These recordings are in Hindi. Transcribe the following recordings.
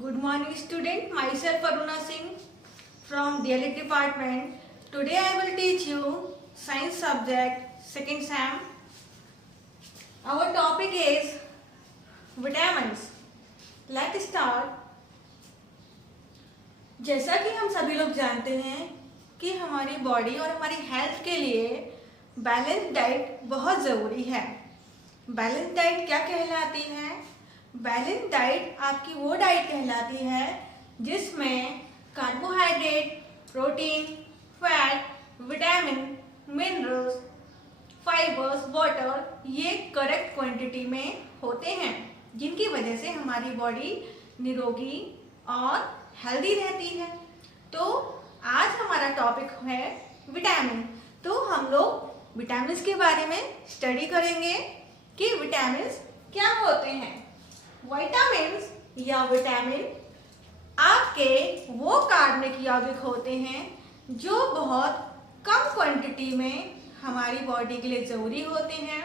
Good morning student, myself Aruna Singh from DLE department. Today I will teach you science subject second sem. Our topic is vitamins. Let's start. जैसा कि हम सभी लोग जानते हैं कि हमारी बॉडी और हमारी हेल्थ के लिए बैलेंस डाइट बहुत ज़रूरी है। बैलेंस डाइट क्या कहलाती है? बैलेंस डाइट आपकी वो डाइट कहलाती है जिसमें carbohydrate, protein, fat, vitamin, minerals, fibres, water ये करेक्ट क्वांटिटी में होते हैं, जिनकी वजह से हमारी बॉडी निरोगी और हेल्दी रहती है। तो आज हमारा टॉपिक है विटामिन। तो हम लोग विटामिन्स के बारे में स्टडी करेंगे कि विटामिन्स क्या होते हैं। विटामिन्स या विटामिन आपके वो कार्बनिक यौगिक होते हैं जो बहुत कम क्वांटिटी में हमारी बॉडी के लिए ज़रूरी होते हैं।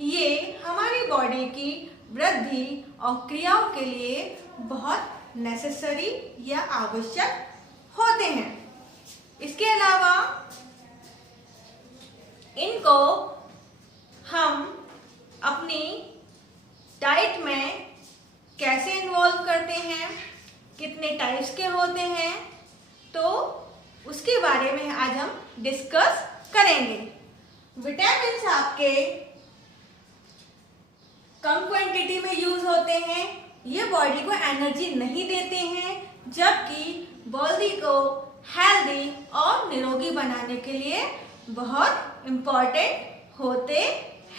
ये हमारी बॉडी की वृद्धि और क्रियाओं के लिए बहुत नेसेसरी या आवश्यक होते हैं। इसके अलावा इनको हम अपनी डाइट में कैसे इन्वॉल्व करते हैं, कितने टाइप्स के होते हैं, तो उसके बारे में आज हम डिस्कस करेंगे। विटामिन्स आपके कम क्वांटिटी में यूज होते हैं, ये बॉडी को एनर्जी नहीं देते हैं, जबकि बॉडी को हेल्दी और निरोगी बनाने के लिए बहुत इम्पोर्टेंट होते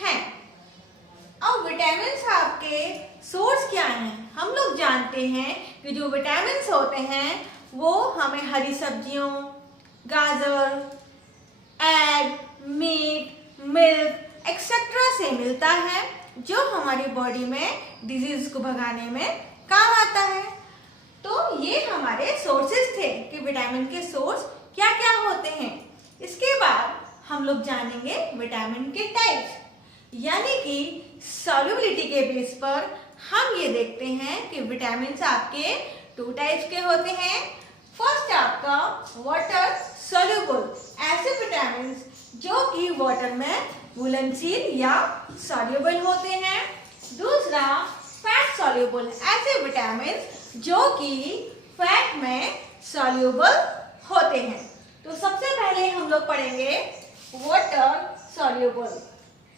हैं। अब विटामिन्स आपके सोर्स क्या हैं? हम लोग जानते हैं कि जो विटामिन्स होते हैं वो हमें हरी सब्जियों, गाजर, एग, मीट, मिल्क एक्सेट्रा से मिलता है, जो हमारी बॉडी में डिजीज को भगाने में काम आता है। तो ये हमारे सोर्सेस थे कि विटामिन के सोर्स क्या क्या होते हैं। इसके बाद हम लोग जानेंगे विटामिन के टाइप्स, यानी कि सॉल्युबिलिटी के बेस पर हम ये देखते हैं कि विटामिन्स आपके टू टाइप्स के होते हैं। फर्स्ट आपका वाटर सॉल्युबल, ऐसे विटामिन्स जो कि वाटर में घुलनशील या सॉल्युबल होते हैं। दूसरा फैट सॉल्युबल, ऐसे विटामिन्स जो कि फैट में सॉल्युबल होते हैं। तो सबसे पहले हम लोग पढ़ेंगे वाटर सॉल्युबल।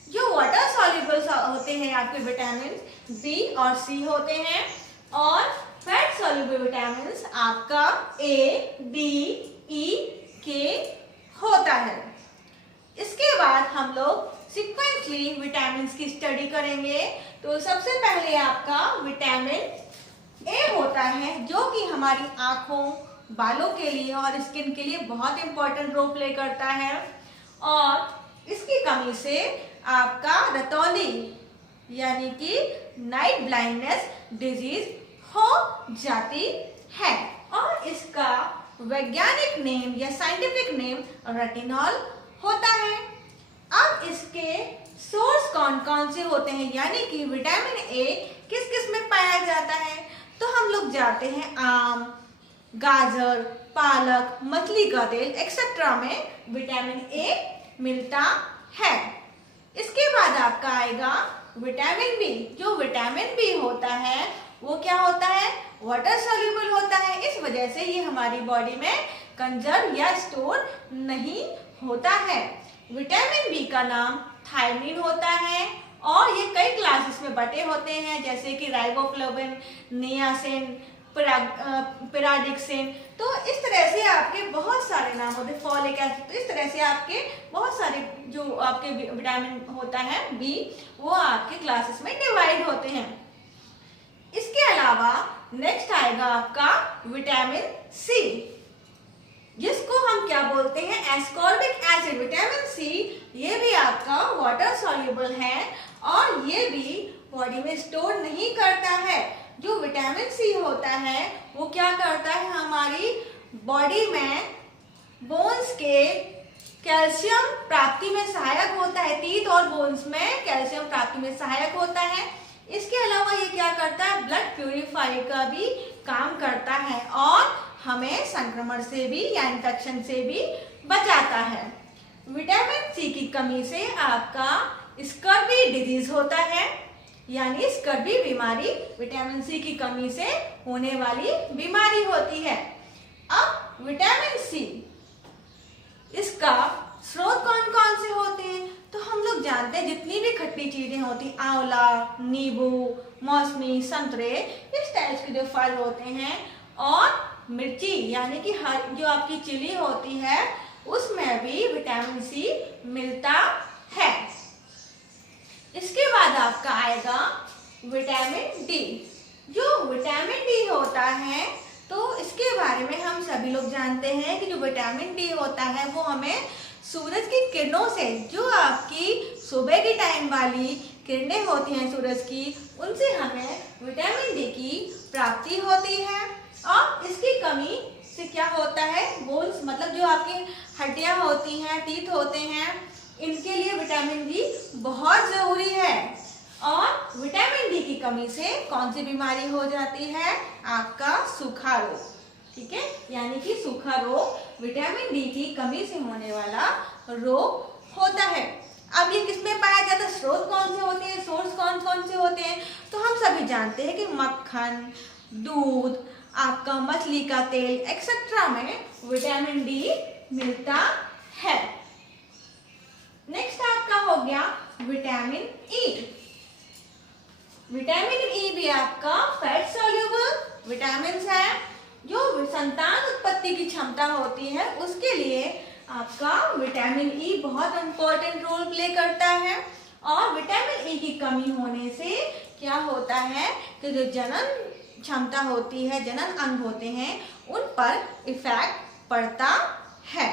जो वाटर सॉल्युबल होते हैं आपके विटामिन बी और सी होते हैं, और फैट सॉल्युबल विटामिन आपका ए, डी, ई, के होता है। इसके बाद हम लोग सीक्वेंसली विटामिन की स्टडी करेंगे। तो सबसे पहले आपका विटामिन ए होता है जो कि हमारी आंखों, बालों के लिए और स्किन के लिए बहुत इंपॉर्टेंट रोल प्ले करता है, और इसकी कमी से आपका रतौंधी यानी कि नाइट ब्लाइंडनेस डिजीज हो जाती है, और इसका वैज्ञानिक नेम या साइंटिफिक नेम रेटिनॉल होता है। अब इसके सोर्स कौन कौन से होते हैं, यानी कि विटामिन ए किस किस में पाया जाता है, तो हम लोग जाते हैं आम, गाजर, पालक, मछली का तेल एक्सेट्रा में विटामिन ए मिलता है। इसके बाद आपका आएगा विटामिन बी। जो विटामिन बी होता है वो क्या होता है? वाटर सॉल्युबल होता है। इस वजह से ये हमारी बॉडी में कंजर्व या स्टोर नहीं होता है। विटामिन बी का नाम थायमिन होता है, और ये कई क्लासेस में बटे होते हैं, जैसे कि राइबोफ्लेविन, नियासिन, पिराडिक्सिन। तो इस तरह से आपके बहुत सारे नाम होते हैं, फॉलिक एसिड। तो इस तरह से आपके बहुत सारे जो आपके विटामिन होता है बी, वो आपके क्लासेस में डिवाइड होते हैं। इसके अलावा नेक्स्ट आएगा आपका विटामिन सी, जिसको हम क्या बोलते हैं? Ascorbic acid. विटामिन सी ये भी आपका वाटर सॉल्युबल है, और ये भी बॉडी में स्टोर नहीं करता है। जो विटामिन सी होता है वो क्या करता है? हमारी बॉडी में बोन्स के कैल्शियम प्राप्ति में सहायक होता है। टीथ और बोन्स में कैल्शियम प्राप्ति में सहायक होता है। इसके अलावा ये क्या करता है, ब्लड प्यूरिफाई का भी काम करता है और हमें संक्रमण से भी या इन्फेक्शन से भी बचाता है। विटामिन सी की कमी से आपका स्कर्वी डिजीज होता है, यानी स्कर्वी बीमारी विटामिन सी की कमी से होने वाली बीमारी होती है। अब विटामिन सी इसका स्रोत कौन कौन से होते हैं, तो हम लोग जानते हैं जितनी भी खट्टी चीजें होती, आंवला, नींबू, मौसमी, संतरे, इस टाइप के जो फल होते हैं, और मिर्ची यानी कि हर जो आपकी चिली होती है उसमें भी विटामिन सी मिलता है। इसके बाद आपका आएगा विटामिन डी। जो विटामिन डी होता है तो इसके बारे में हम सभी लोग जानते हैं कि जो विटामिन डी होता है वो हमें सूरज की किरणों से, जो आपकी सुबह के टाइम वाली किरणें होती हैं सूरज की, उनसे हमें विटामिन डी की प्राप्ति होती है। और इसकी कमी से क्या होता है, बोन्स मतलब जो आपकी हड्डियां होती हैं, टीथ होते हैं, इनके लिए विटामिन डी बहुत जरूरी है। और विटामिन डी की कमी से कौन सी बीमारी हो जाती है, आपका सूखा रोग, ठीक है, यानी कि सूखा रोग विटामिन डी की कमी से होने वाला रोग होता है। अब ये किसमें पाया जाता है, स्रोत कौन से होते हैं, सोर्स कौन कौन से होते हैं, तो हम सभी जानते हैं कि मक्खन, दूध, आपका मछली का तेल एक्सेट्रा में विटामिन डी मिलता है। नेक्स्ट आपका हो गया विटामिन ई। विटामिन ई भी आपका फैट सॉल्युबल विटामिन है। जो संतान उत्पत्ति की क्षमता होती है उसके लिए आपका विटामिन ई बहुत इंपॉर्टेंट रोल प्ले करता है। और विटामिन ई की कमी होने से क्या होता है कि जो जनन क्षमता होती है, जनन अंग होते हैं, उन पर इफेक्ट पड़ता है।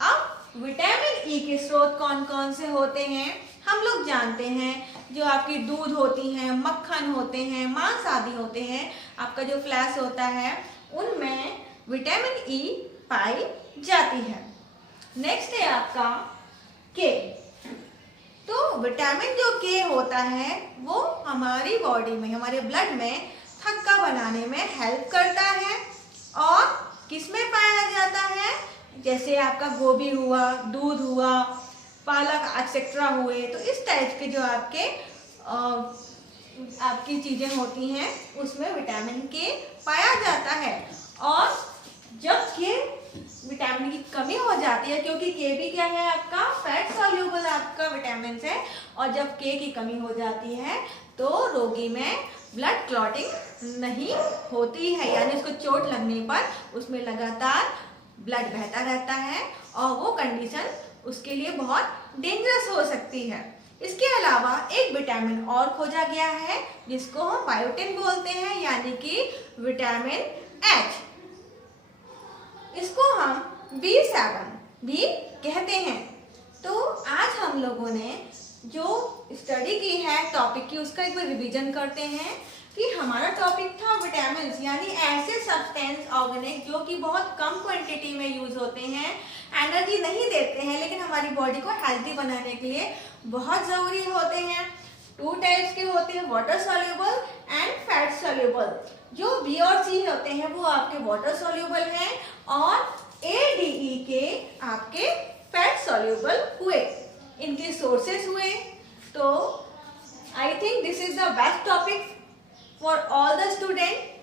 अब विटामिन ई के स्रोत कौन कौन से होते हैं, हम लोग जानते हैं जो आपकी दूध होती हैं, मक्खन होते हैं, मांस आदि होते हैं, आपका जो फ्लैश होता है उनमें विटामिन ई पाई जाती है। नेक्स्ट है आपका के। तो विटामिन जो के होता है वो हमारी बॉडी में, हमारे ब्लड में थक्का बनाने में हेल्प करता है। और किसमें पाया जाता है, जैसे आपका गोभी हुआ, दूध हुआ, पालक एक्सेट्रा हुए, तो इस टाइप के जो आपकी चीजें होती हैं उसमें विटामिन के पाया जाता है। और जब के विटामिन की कमी हो जाती है, क्योंकि के भी क्या है आपका फैट सॉल्युबल आपका विटामिन है, और जब के की कमी हो जाती है तो रोगी में ब्लड क्लॉटिंग नहीं होती है, यानी उसको चोट लगने पर उसमें लगातार ब्लड बहता रहता है और वो कंडीशन उसके लिए बहुत डेंजरस हो सकती है। इसके अलावा एक विटामिन और खोजा गया है जिसको हम बायोटिन बोलते हैं, यानी कि विटामिन एच। इसको हम B7 भी कहते हैं। तो आज हम लोगों ने जो स्टडी की है टॉपिक की, उसका एक बार रिवीजन करते हैं कि हमारा टॉपिक था विटामिन, यानी ऐसे सब्सटेंस ऑर्गेनिक जो कि बहुत कम क्वांटिटी में यूज होते हैं, एनर्जी नहीं देते हैं, लेकिन हमारी बॉडी को हेल्दी बनाने के लिए बहुत जरूरी होते हैं। 2 टाइप्स के होते हैं, water soluble and fat soluble. जो बी और सी होते हैं वो आपके वाटर सॉल्युबल हैं और ADE के आपके फैट सॉल्युबल हुए। इनके सोर्सेस हुए। तो I think this is the best topic for all the students